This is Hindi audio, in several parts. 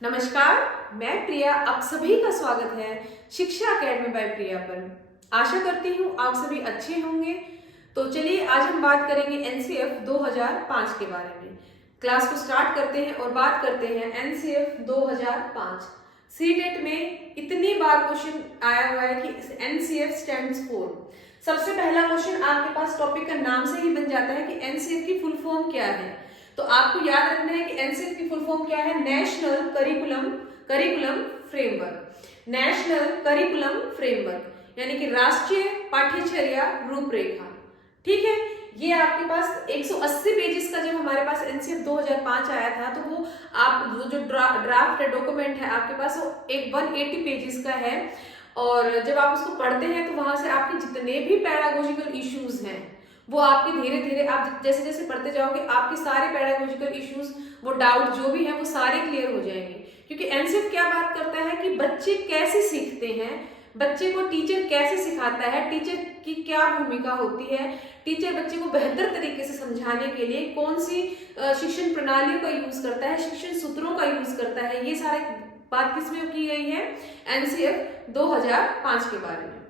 नमस्कार, मैं प्रिया। आप सभी का स्वागत है शिक्षा अकेडमी बाय प्रिया पर। आशा करती हूँ आप सभी अच्छे होंगे। तो चलिए आज हम बात करेंगे एनसीएफ 2005 के बारे में। क्लास को स्टार्ट करते हैं और बात करते हैं एनसीएफ 2005। सीटेट में इतनी बार क्वेश्चन आया हुआ है कि एनसीएफ स्टैंड्स फॉर। सबसे पहला क्वेश्चन आपके पास टॉपिक का नाम से ही बन जाता है कि एनसीएफ की फुल फॉर्म क्या है। तो आपको याद रखना है कि एनसीएफ की फुल फॉर्म क्या है। National curriculum framework. National curriculum framework यानी कि राष्ट्रीय पाठ्यचर्या रूपरेखा। ठीक है, ये आपके पास 180 पेजेस का जब हमारे पास एनसीएफ 2005 आया था तो वो आप जो ड्राफ्ट डॉक्यूमेंट है आपके पास वो एक 180 पेजेस का है। और जब आप उसको पढ़ते हैं तो वहां से आपके जितने भी पैडागोजिकल इश्यूज हैं वो आपके धीरे धीरे आप जैसे जैसे पढ़ते जाओगे आपके सारे पैडागोजिकल इश्यूज वो डाउट जो भी है वो सारे क्लियर हो जाएंगे। क्योंकि एनसीएफ क्या बात करता है कि बच्चे कैसे सीखते हैं, बच्चे को टीचर कैसे सिखाता है, टीचर की क्या भूमिका होती है, टीचर बच्चे को बेहतर तरीके से समझाने के लिए कौन सी शिक्षण प्रणालियों का यूज करता है, शिक्षण सूत्रों का यूज करता है। ये सारी बात किसमें की गई है, एनसीएफ 2005 के बारे में।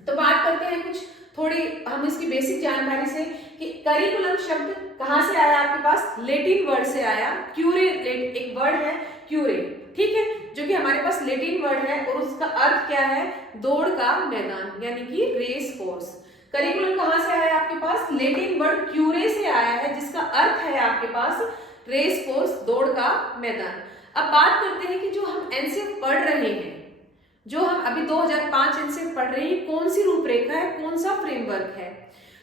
तो बात करते हैं कुछ थोड़ी हम इसकी बेसिक जानकारी से कि करिकुलम शब्द कहां से आया आपके पास, लेटिन वर्ड से आया। क्यूरे एक वर्ड है क्यूरे, ठीक है, जो कि हमारे पास लेटिन वर्ड है और उसका अर्थ क्या है, दौड़ का मैदान यानी कि रेस कोर्स। करिकुलम कहां से आया आपके पास, लेटिन वर्ड क्यूरे से आया है जिसका अर्थ है आपके पास रेस कोर्स, दौड़ का मैदान। अब बात करते हैं कि जो हम एनसीएफ पढ़ रहे हैं, जो हम अभी 2005 एनसीएफ पढ़ रहे हैं, कौन सी रूपरेखा है, कौन सा फ्रेमवर्क है।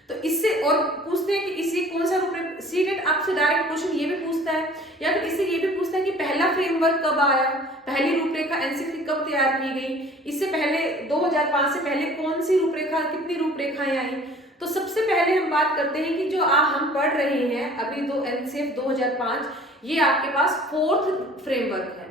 तो इससे और पूछते हैं कि इसी कौन सा रूपरेखा, सीटेट आपसे डायरेक्ट क्वेश्चन ये भी पूछता है या फिर इससे ये भी पूछता है कि पहला फ्रेमवर्क कब आया, पहली रूपरेखा एनसीएफ की कब तैयार की गई, इससे पहले 2005 से पहले कौन सी रूपरेखा, कितनी रूपरेखाएं आई। तो सबसे पहले हम बात करते हैं कि जो हम पढ़ रहे हैं अभी दो एनसीएफ 2005, ये आपके पास फोर्थ फ्रेमवर्क है।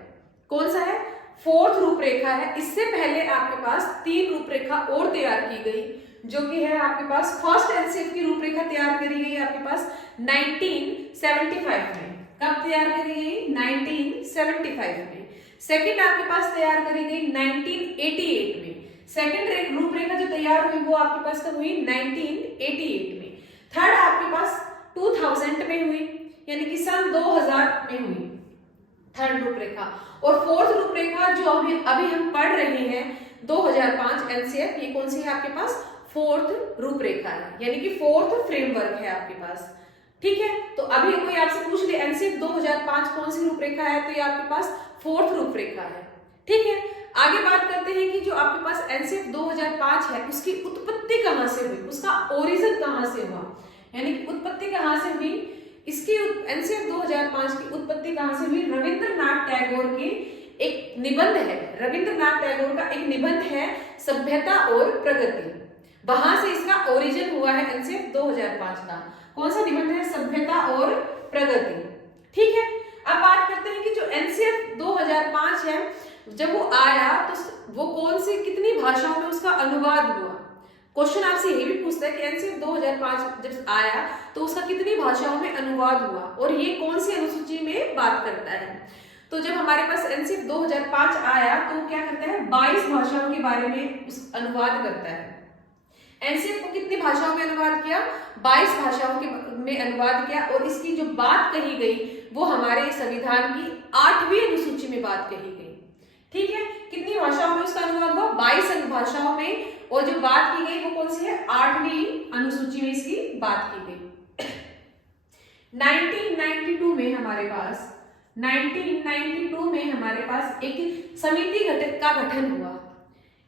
कौन सा है, फोर्थ रूपरेखा है। इससे पहले आपके पास 3 रूपरेखा और तैयार की गई जो कि है आपके पास फर्स्ट एनसीएफ की रूपरेखा तैयार करी गई आपके पास 1975 में। कब तैयार करी गई, 1975 में। सेकंड आपके पास तैयार करी गई 1988 में। सेकंड रूपरेखा जो तैयार हुई वो आपके पास कब हुई, 1988 में। थर्ड आपके पास 2000 में हुई यानी कि सन 2000 में हुई थर्ड रूपरेखा। और फोर्थ रूपरेखा जो अभी हम पढ़ रहे हैं 2005 एनसीएफ, ये कौन सी है आपके पास, फोर्थ रूपरेखा है यानी कि फोर्थ फ्रेमवर्क है आपके पास। ठीक है, तो अभी कोई आपसे पूछ ले एनसीएफ 2005 कौन सी रूपरेखा है, तो ये आपके पास फोर्थ रूपरेखा है। ठीक है, आगे बात करते हैं कि जो आपके पास एनसीएफ 2005 है उसकी उत्पत्ति कहां से हुई, उसका ओरिजिन कहां से हुआ, यानी कि उत्पत्ति कहां से हुई। इसकी एनसीएफ 2005 की उत्पत्ति कहां से हुई, रविंद्रनाथ टैगोर के एक निबंध है, रविंद्रनाथ टैगोर का एक निबंध है सभ्यता और प्रगति, वहां से इसका ओरिजिन हुआ है एनसीएफ 2005 का। कौन सा निबंध है, सभ्यता और प्रगति। ठीक है, अब बात करते हैं कि जो एनसीएफ 2005 है जब वो आया तो वो कौन सी कितनी भाषाओं में उसका अनुवाद हुआ। क्वेश्चन आपसे ये भी पूछता है कि एनसीएफ 2005 जब आया तो उसका कितनी भाषाओं में अनुवाद हुआ और ये कौन सी अनुसूची में बात करता है। तो जब हमारे पास एनसीएफ 2005 आया तो क्या करता है, 22 भाषाओं के बारे में उस अनुवाद करता है। एनसीएफ को कितनी भाषाओं में अनुवाद किया, 22 भाषाओं में अनुवाद किया। और इसकी जो बात कही गई वो हमारे संविधान की 8वीं अनुसूची में बात कही गई। ठीक है, कितनी भाषाओं में उसका अनुवाद हुआ, 22 भाषाओं में। और जो बात की गई वो कौन सी है, 8वीं अनुसूची में इसकी बात की गई। 1992 में हमारे पास 1992 में हमारे पास एक समिति का गठन हुआ,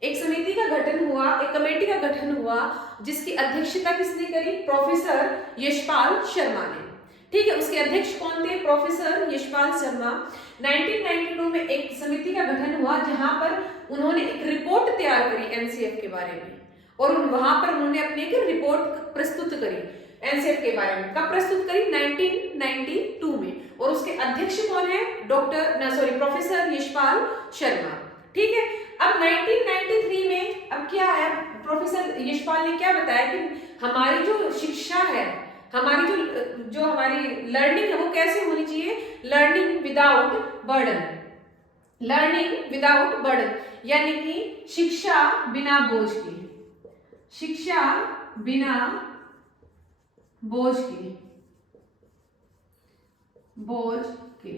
एक समिति का गठन हुआ, एक कमेटी का गठन हुआ जिसकी अध्यक्षता किसने करी, प्रोफेसर यशपाल शर्मा ने। ठीक है, उसके अध्यक्ष कौन थे, प्रोफेसर यशपाल शर्मा। 1992 में एक समिति का गठन हुआ जहां पर उन्होंने एक रिपोर्ट तैयार करी एनसीएफ के बारे में और वहां पर उन्होंने अपनी एक रिपोर्ट प्रस्तुत करी एनसीएफ के बारे में। कब प्रस्तुत करी, 1992 में। और उसके अध्यक्ष कौन है, प्रोफेसर यशपाल शर्मा। ठीक है, अब 1993 में अब क्या है, प्रोफेसर यशपाल ने क्या बताया कि हमारी जो शिक्षा है, हमारी जो हमारी लर्निंग है वो कैसे होनी चाहिए, learning without burden. Learning without burden, यानी कि शिक्षा बिना बोझ के, शिक्षा बिना बोझ के, बोझ के,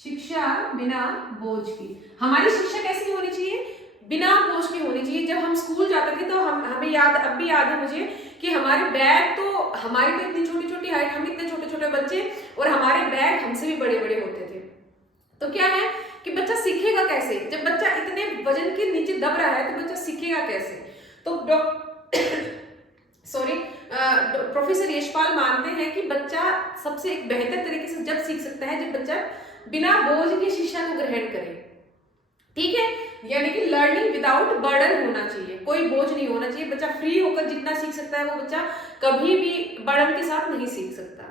शिक्षा बिना बोझ की। हमारी शिक्षा कैसी होनी चाहिए? बिना बोझ की होनी चाहिए। जब हम स्कूल जाते थे तो हमें याद, अब भी याद है मुझे, कि हमारे बैग तो, हमारी तो इतनी छोटी छोटी हाइट, हम इतने छोटे छोटे बच्चे, और हमारे बैग हमसे भी बड़े बड़े होते थे। तो क्या है कि बच्चा सीखेगा कैसे? जब बच्चा इतने वजन के नीचे दब रहा है तो बच्चा सीखेगा कैसे? तो प्रोफेसर यशपाल मानते हैं कि बच्चा सबसे एक बेहतर तरीके से जब सीख सकता है जब बच्चा बिना बोझ की शिक्षा को ग्रहण करे। ठीक है, यानी कि लर्निंग विदाउट बर्डन होना चाहिए, कोई बोझ नहीं होना चाहिए। बच्चा फ्री होकर जितना सीख सकता है वो बच्चा कभी भी बर्डन के साथ नहीं सीख सकता।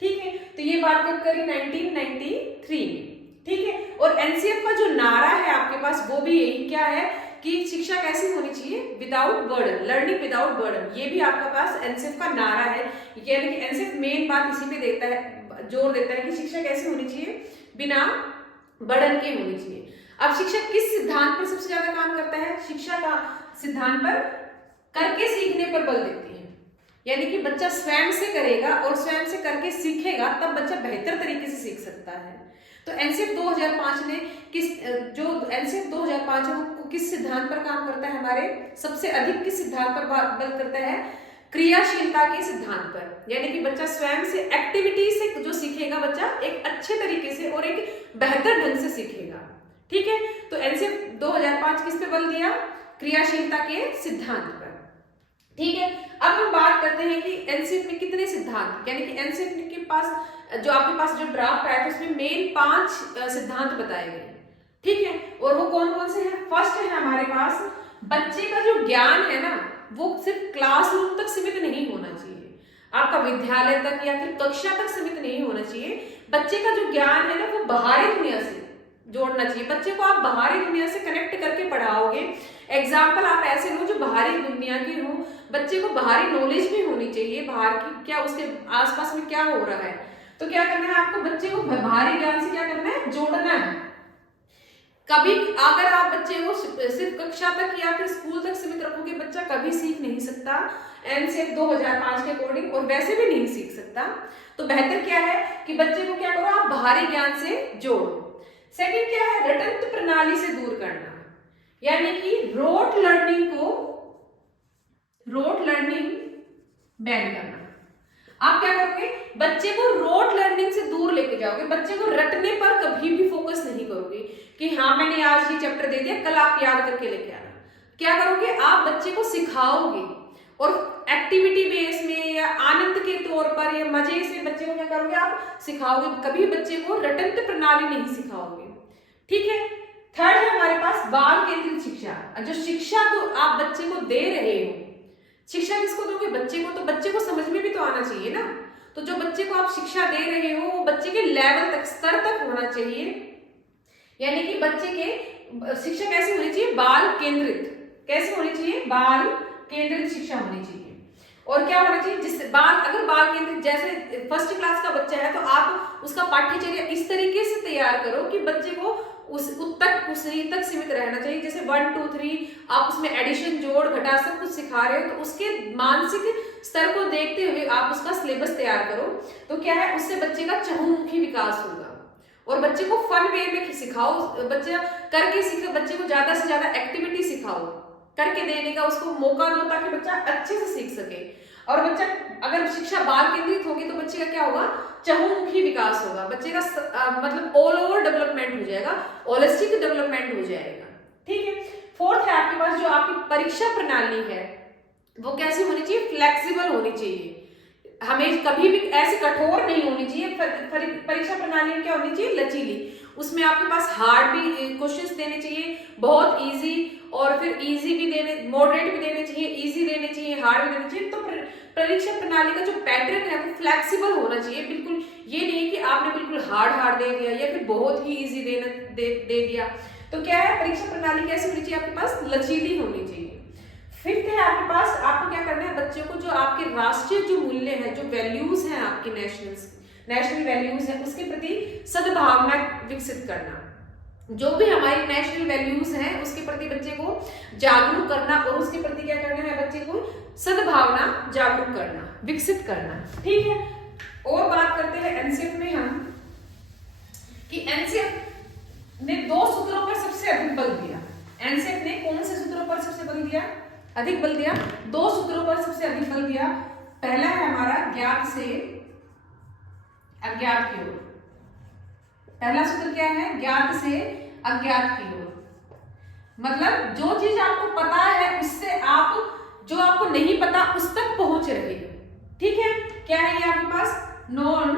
ठीक है, तो ये बात कब करी? 1993 में। ठीक है, और एनसीएफ का जो नारा है आपके पास वो भी यही क्या है कि शिक्षा कैसी होनी चाहिए? Without burden, learning without burden. ये भी आपके पास एनसीएफ का नारा है, यानी कि एनसीएफ मेन बात इसी पे देता है, जोर देता है कि शिक्षा कैसी होनी चाहिए? बिना बर्डन के होनी चाहिए। अब शिक्षा किस सिद्धांत पर सबसे ज्यादा काम करता है? शिक्षा का सिद्धांत पर करके सीखने पर बल देती है, यानी कि बच्चा स्वयं से करेगा और स्वयं से करके सीखेगा तब बच्चा बेहतर तरीके से सीख सकता है। तो एनसीएफ 2005 ने जो एनसीएफ 2005 है वो किस सिद्धांत पर काम करता है? हमारे सबसे अधिक किस सिद्धांत पर बल करता है? क्रियाशीलता के सिद्धांत पर, यानी कि बच्चा स्वयं से एक्टिविटी से जो सीखेगा बच्चा एक अच्छे तरीके से और एक बेहतर ढंग से सीखेगा। ठीक है, तो एनसीएफ 2005 किस पे बल दिया? क्रियाशीलता के सिद्धांत पर। ठीक है, अब हम बात करते हैं कि एनसीएफ में कितने सिद्धांत, यानी कि एनसीएफ के पास जो आपके पास जो ड्राफ्ट आया था उसमें मेन 5 सिद्धांत बताए गए। ठीक है, और वो कौन कौन से हैं? फर्स्ट है हमारे पास, बच्चे का जो ज्ञान है ना वो सिर्फ क्लासरूम तक सीमित नहीं होना चाहिए, आपका विद्यालय तक या फिर कक्षा तक सीमित नहीं होना चाहिए। बच्चे का जो ज्ञान है ना वो बाहरी दुनिया से जोड़ना चाहिए। बच्चे को आप बाहरी दुनिया से कनेक्ट करके पढ़ाओगे। एग्जाम्पल आप ऐसे लो जो बाहरी दुनिया के हो, बच्चे को बाहरी नॉलेज भी होनी चाहिए, बाहर की क्या उसके आसपास में क्या हो रहा है। तो क्या करना है आपको? बच्चे को बाहरी ज्ञान से क्या करना है? जोड़ना है। कभी अगर आप बच्चे को सिर्फ कक्षा तक या फिर स्कूल तक सीमित रखोगे बच्चा कभी सीख नहीं सकता एनसीएफ 2005 के अकॉर्डिंग, और वैसे भी नहीं सीख सकता। तो बेहतर क्या है कि बच्चे को क्या करो? आप बाहरी ज्ञान से जोड़ो। सेकंड क्या है? रटंत प्रणाली से दूर करना, यानी कि रोट लर्निंग बैन करना। आप क्या करोगे? बच्चे को रोट लर्निंग से दूर लेके जाओगे, बच्चे को रटने पर कभी भी फोकस नहीं करोगे कि हाँ मैंने आज ये चैप्टर दे दिया कल आप याद करके लेके आना। क्या करोगे? आप बच्चे को सिखाओगे और एक्टिविटी बेस में या आनंद के तौर पर या मजे से बच्चे को क्या करोगे? आप सिखाओगे, कभी बच्चे को रटंत प्रणाली नहीं सिखाओगे। ठीक है, थर्ड है हमारे पास बाल केंद्रित शिक्षा। जो शिक्षा तो आप बच्चे को दे रहे हो, शिक्षा किसको दोगे? बच्चे को। तो बच्चे को समझ में भी तो आना चाहिए ना। तो जो बच्चे को आप शिक्षा दे रहे हो वो बच्चे के लेवल तक, स्तर तक होना चाहिए, यानी कि बच्चे के शिक्षा कैसी होनी चाहिए? बाल केंद्रित। कैसे होनी चाहिए? बाल केंद्रित शिक्षा होनी चाहिए। और क्या होना चाहिए? जिससे अगर बाल केंद्रित, जैसे फर्स्ट क्लास का बच्चा है तो आप उसका पाठ्यचर्या इस तरीके से तैयार करो कि बच्चे को उसी तक सीमित रहना चाहिए। जैसे 1 2 3 आप उसमें एडिशन, जोड़, घटा सब कुछ सिखा रहे हो तो उसके मानसिक स्तर को देखते हुए आप उसका सिलेबस तैयार करो। तो क्या है, उससे बच्चे का चहुमुखी विकास होगा। और बच्चे को फन वे में सिखाओ, बच्चा करके सीखे, बच्चे को ज्यादा से ज्यादा एक्टिविटी सिखाओ, करके देने का उसको मौका दो ताकि बच्चा अच्छे से सीख सके। और बच्चा अगर शिक्षा बाल केंद्रित होगी तो बच्चे का क्या होगा? चहुमुखी विकास होगा, बच्चे का मतलब ऑल ओवर डेवलपमेंट हो जाएगा, होलिस्टिक डेवलपमेंट हो जाएगा। ठीक है, फोर्थ है आपके पास जो आपकी परीक्षा प्रणाली है वो कैसी होनी चाहिए? फ्लेक्सिबल होनी चाहिए, हमें कभी भी ऐसे कठोर नहीं होनी चाहिए। परीक्षा प्रणाली क्या होनी चाहिए? लचीली। उसमें आपके पास हार्ड भी क्वेश्चंस देने चाहिए, बहुत इजी, और फिर इजी भी देने, मॉडरेट भी देने चाहिए, इजी देने चाहिए, हार्ड भी देने चाहिए। तो परीक्षा प्रणाली का जो पैटर्न है वो फ्लेक्सिबल होना चाहिए। बिल्कुल ये नहीं कि आपने बिल्कुल हार्ड दे दिया या फिर बहुत ही इजी दे दिया। तो क्या है, परीक्षा प्रणाली कैसी होनी चाहिए? आपके पास लचीली होनी चाहिए। फिफ्थ है आपके पास, आपको क्या करना है? बच्चों को जो आपके राष्ट्रीय जो मूल्य है, जो वैल्यूज हैं आपके नेशनल वैल्यूज है, उसके प्रति सद्भावना विकसित करना। जो भी हमारी नेशनल वैल्यूज हैं उसके प्रति बच्चे को जागरूक करना और उसके प्रति क्या करना है, बच्चे को सद्भावना जागरूक करना, विकसित करना। ठीक है, और बात करते हैं एनसीएफ में हम कि एनसीएफ ने 2 सूत्रों पर सबसे अधिक बल दिया। एनसीएफ ने कौन से सूत्रों पर सबसे बल दिया, अधिक बल दिया? 2 सूत्रों पर सबसे अधिक बल दिया। पहला है हमारा ज्ञात से अज्ञात की ओर। पहला सूत्र क्या है, ज्ञात से अज्ञात की ओर। मतलब जो चीज आपको पता है उससे आप जो आपको नहीं पता उस तक पहुंच रहे हो। ठीक है, क्या है ये आपके पास, known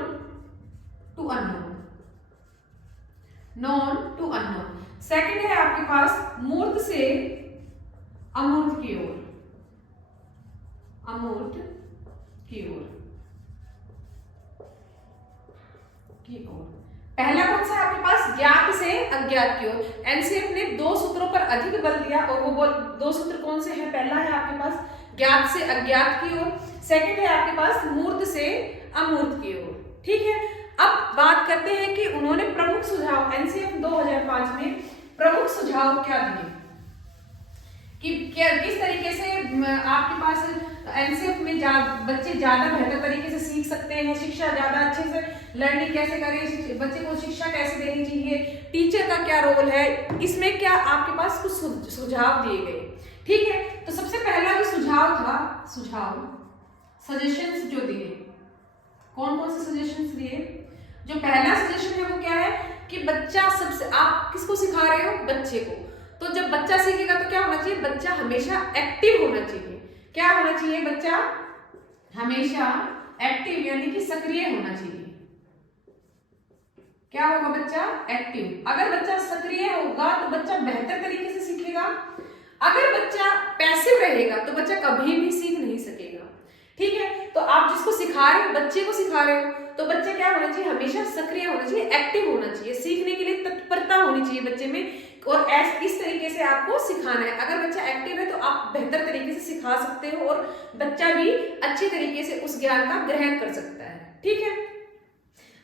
to unknown, known to unknown. Second है आपके पास मूर्त से अमूर्त की ओर, अमूर्त की ओर, की ओर। पहला कौन सा आपके पास, ज्ञात से अज्ञात की ओर। एनसीएफ ने 2 सूत्रों पर अधिक बल दिया और वो 2 सूत्र कौन से हैं? पहला है आपके पास ज्ञात से अज्ञात की ओर, सेकंड है आपके पास मूर्त से अमूर्त की ओर। ठीक है, अब बात करते हैं कि उन्होंने प्रमुख सुझाव, एनसीएफ 2005 में प्रमुख सुझाव क्या दिए कि क्या किस तरीके से आपके पास एनसीएफ में बच्चे ज्यादा बेहतर तरीके से सीख सकते हैं, शिक्षा ज्यादा अच्छे से लर्निंग कैसे करें, बच्चे को शिक्षा कैसे देनी चाहिए, टीचर का क्या रोल है, इसमें क्या आपके पास कुछ सुझाव दिए गए। ठीक है, तो सबसे पहला जो सुझाव था, सजेशंस जो दिए, कौन कौन से सजेशंस दिए? जो पहला सजेशन है वो क्या है कि बच्चा सबसे, आप किसको सिखा रहे हो? बच्चे को। तो जब बच्चा सीखेगा तो क्या होना चाहिए? बच्चा हमेशा एक्टिव होना चाहिए। क्या होना चाहिए? बच्चा हमेशा एक्टिव यानी कि सक्रिय होना चाहिए। क्या होगा? बच्चा एक्टिव। अगर बच्चा सक्रिय होगा तो बच्चा बेहतर तरीके से सीखेगा। अगर बच्चा पैसिव रहेगा तो बच्चा कभी भी सीख नहीं सकेगा। ठीक है, तो आप जिसको सिखा रहे हो, बच्चे को सिखा रहे हो, तो बच्चा क्या होना चाहिए? हमेशा सक्रिय होना चाहिए, एक्टिव होना चाहिए, सीखने के लिए तत्परता होनी चाहिए बच्चे में, और इस तरीके से आपको सिखाना है। अगर बच्चा एक्टिव है तो आप बेहतर तरीके से सिखा सकते हो और बच्चा भी अच्छे तरीके से उस ज्ञान का ग्रहण कर सकता है। ठीक है,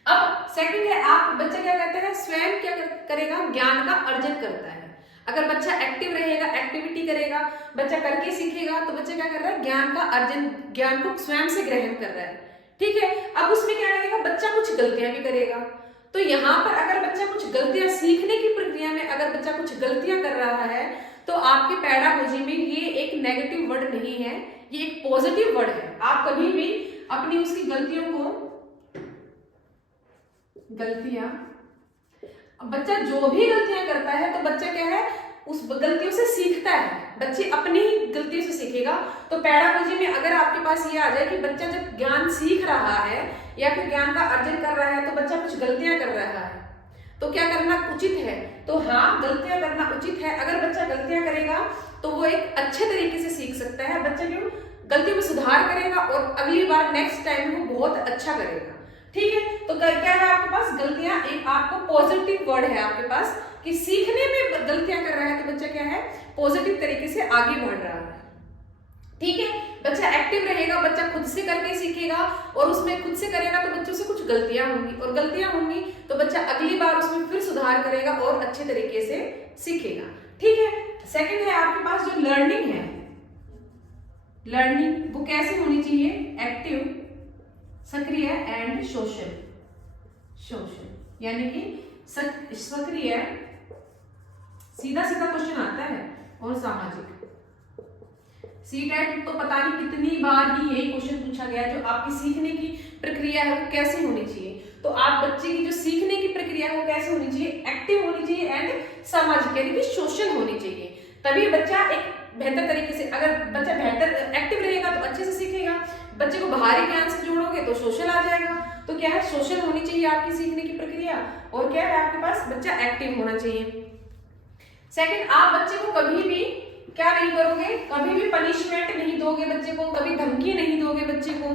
अब सेकंड है, आप बच्चा क्या करता है? स्वयं क्या करेगा? ज्ञान का अर्जन करता है। अगर बच्चा एक्टिव रहेगा, एक्टिविटी करेगा, बच्चा करके सीखेगा, तो बच्चा क्या कर रहा है? ज्ञान का अर्जन, ज्ञान को स्वयं से ग्रहण कर रहा है। ठीक है, अब उसमें क्या करेगा? बच्चा कुछ गलतियां भी करेगा। तो यहाँ पर अगर बच्चा कुछ गलतियां, सीखने की प्रक्रिया में अगर बच्चा कुछ गलतियां कर रहा है तो आपके पेडागोजी में ये एक नेगेटिव वर्ड नहीं है, ये एक पॉजिटिव वर्ड है। आप कभी भी अपनी उसकी गलतियों को, गलतियां, बच्चा जो भी गलतियां करता है तो बच्चा क्या है? उस गलतियों से सीखता है। बच्चे अपनी ही गलतियों से सीखेगा। तो पेडागोजी में अगर आपके पास ये आ जाए कि बच्चा जब ज्ञान सीख रहा है या फिर ज्ञान का अर्जन कर रहा है तो बच्चा कुछ गलतियां कर रहा है, तो क्या करना उचित है? तो हाँ, गलतियां करना उचित है। अगर बच्चा गलतियां करेगा तो वो एक अच्छे तरीके से सीख सकता है। बच्चा क्यों? गलतियों में सुधार करेगा और अगली बार नेक्स्ट टाइम वो बहुत अच्छा करेगा। ठीक है, तो क्या है आपके पास? गलतियां एक आपको पॉजिटिव वर्ड है आपके पास कि सीखने में गलतियां कर रहा है तो बच्चा क्या है? पॉजिटिव तरीके से आगे बढ़ रहा है। ठीक है, बच्चा एक्टिव रहेगा, बच्चा खुद से करके सीखेगा और उसमें खुद से करेगा तो बच्चों से कुछ गलतियां होंगी और गलतियां होंगी तो बच्चा अगली बार उसमें फिर सुधार करेगा और अच्छे तरीके से सीखेगा। ठीक है, सेकंड है आपके पास जो लर्निंग है, लर्निंग वो कैसे होनी चाहिए? एक्टिव, सक्रिय एंड सोशल। सोशल यानी कि सक्रिय, सीधा सीधा क्वेश्चन आता है, और सामाजिक। सीटेट तो पता नहीं कितनी बार ही यही क्वेश्चन पूछा गया है, जो आपकी सीखने की प्रक्रिया है वो कैसे होनी चाहिए। तो आप बच्चे की जो सीखने की प्रक्रिया है वो कैसे होनी चाहिए? एक्टिव होनी चाहिए एंड सामाजिक यानी कि सोशल होनी चाहिए। तभी बच्चा एक बेहतर तरीके से, अगर बच्चा बेहतर एक्टिव रहेगा तो अच्छे से सीखेगा। बच्चे को बाहरी ज्ञान से जोड़ोगे तो सोशल आ जाएगा। तो क्या है? सोशल होनी चाहिए आपकी सीखने की प्रक्रिया, और क्या है आपके पास? बच्चा एक्टिव होना चाहिए। सेकंड, आप बच्चे को कभी भी क्या नहीं करोगे? कभी भी पनिशमेंट नहीं दोगे बच्चे को, कभी धमकी नहीं दोगे बच्चे को।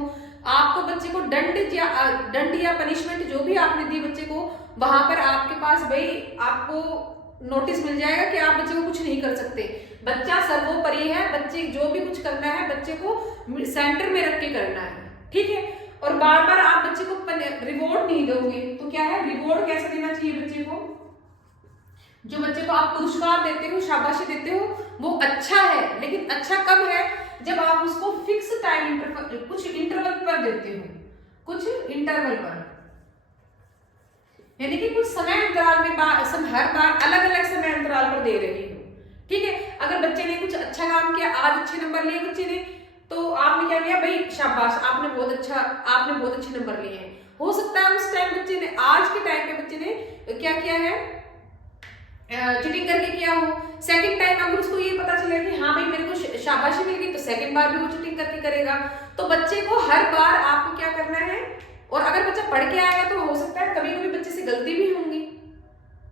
आपको बच्चे को दंड या पनिशमेंट जो भी आपने दी बच्चे को, वहां पर आपके पास भाई आपको नोटिस मिल जाएगा कि आप बच्चे को कुछ नहीं कर सकते। बच्चा सर्वोपरि है, बच्चे जो भी कुछ करना है बच्चे को सेंटर में रख के करना है। ठीक है, और बार बार आप बच्चे को रिवॉर्ड नहीं दोगे तो क्या है? रिवॉर्ड कैसे देना चाहिए बच्चे को? जो बच्चे को आप पुरस्कार देते हो, शाबाशी देते हो, वो अच्छा है, लेकिन अच्छा कब है? जब आप उसको फिक्स टाइम इंटरवल, कुछ इंटरवल पर देते हो, कुछ इंटरवल पर, यानी कि कुछ समय अंतराल में हर बार अलग अलग समय अंतराल पर दे रही हो। ठीक है, अगर बच्चे ने कुछ अच्छा काम किया, आज अच्छे नंबर लिए बच्चे ने, तो आपने क्या किया, भाई शाबाश, आपने बहुत अच्छे नंबर लिए हैं। हो सकता है उस टाइम बच्चे ने, आज के टाइम पे बच्चे ने क्या किया है, चीटिंग करके किया हो। सेकंड टाइम अगर उसको ये पता चले कि हाँ भाई मेरे को शाबाशी मिल गई, तो सेकंड बार भी वो चीटिंग करके करेगा। तो बच्चे को हर बार आपको क्या करना है, और अगर बच्चा पढ़ के आएगा तो हो सकता है कभी कभी बच्चे से गलती भी होंगी,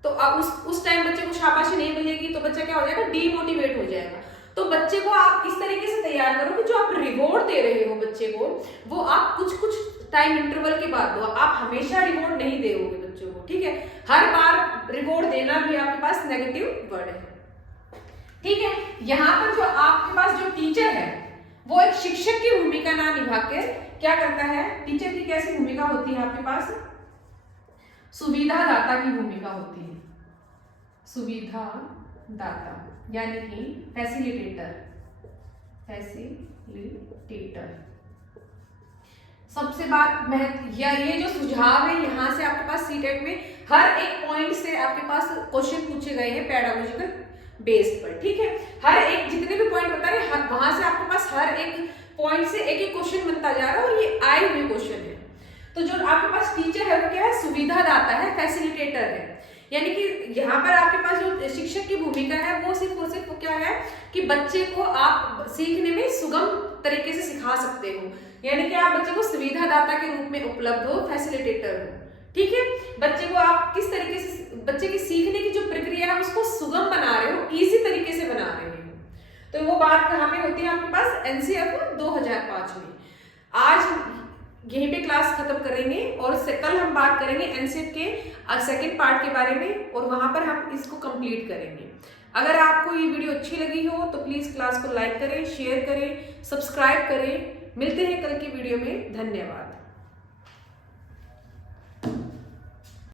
तो अब उस टाइम बच्चे को शाबाशी नहीं मिलेगी, तो बच्चा क्या हो जाएगा, डीमोटिवेट हो जाएगा। तो बच्चे को आप इस तरीके से तैयार करो कि जो आप रिवॉर्ड दे रहे हो बच्चे को, वो आप कुछ कुछ टाइम इंटरवल के बाद दो। आप हमेशा रिवॉर्ड नहीं दोगे बच्चों को, ठीक है? हर बार रिवॉर्ड देना भी आपके पास नेगेटिव वर्ड है, ठीक है? यहाँ पर जो आपके पास जो टीचर है, वो एक शिक्षक की भूमिका ना निभा के क्या करता है, टीचर की कैसी भूमिका होती है आपके पास, सुविधादाता की भूमिका होती है। सुविधादाता यानी कि फैसिलिटेटर। सबसे बात ये जो सुझाव है, यहाँ से आपके पास सीटेट में हर एक पॉइंट से आपके पास क्वेश्चन पूछे गए हैं पेडागोजिकल बेस्ड पर, ठीक है? हर एक जितने भी पॉइंट बता रहे हैं, वहां से आपके पास हर एक पॉइंट से एक एक क्वेश्चन बनता जा रहा है, और ये आए हुए क्वेश्चन है। तो जो आपके पास टीचर है वो क्या है, सुविधादाता है, फैसिलिटेटर है। यानी कि यहाँ पर आपके पास जो शिक्षक की भूमिका है, वो सिर्फ और सिर्फ क्या है कि बच्चे को आप सीखने में सुगम तरीके से सिखा सकते हो, यानी कि आप बच्चे को सुविधादाता के रूप में उपलब्ध हो, फैसिलिटेटर हो, ठीक है? बच्चे को आप किस तरीके से बच्चे की सीखने की जो प्रक्रिया है उसको सुगम बना रहे हो, इजी तरीके से बना रहे हो। तो वो बात कहाँ पे होती है आपके पास, एनसीएफ 2005 में। आज यहीं पे क्लास खत्म करेंगे, और कल हम बात करेंगे एनसीएफ के सेकंड पार्ट के बारे में, और वहां पर हम इसको कंप्लीट करेंगे। अगर आपको ये वीडियो अच्छी लगी हो तो प्लीज क्लास को लाइक करें, शेयर करें, सब्सक्राइब करें। मिलते हैं कल की वीडियो में। धन्यवाद।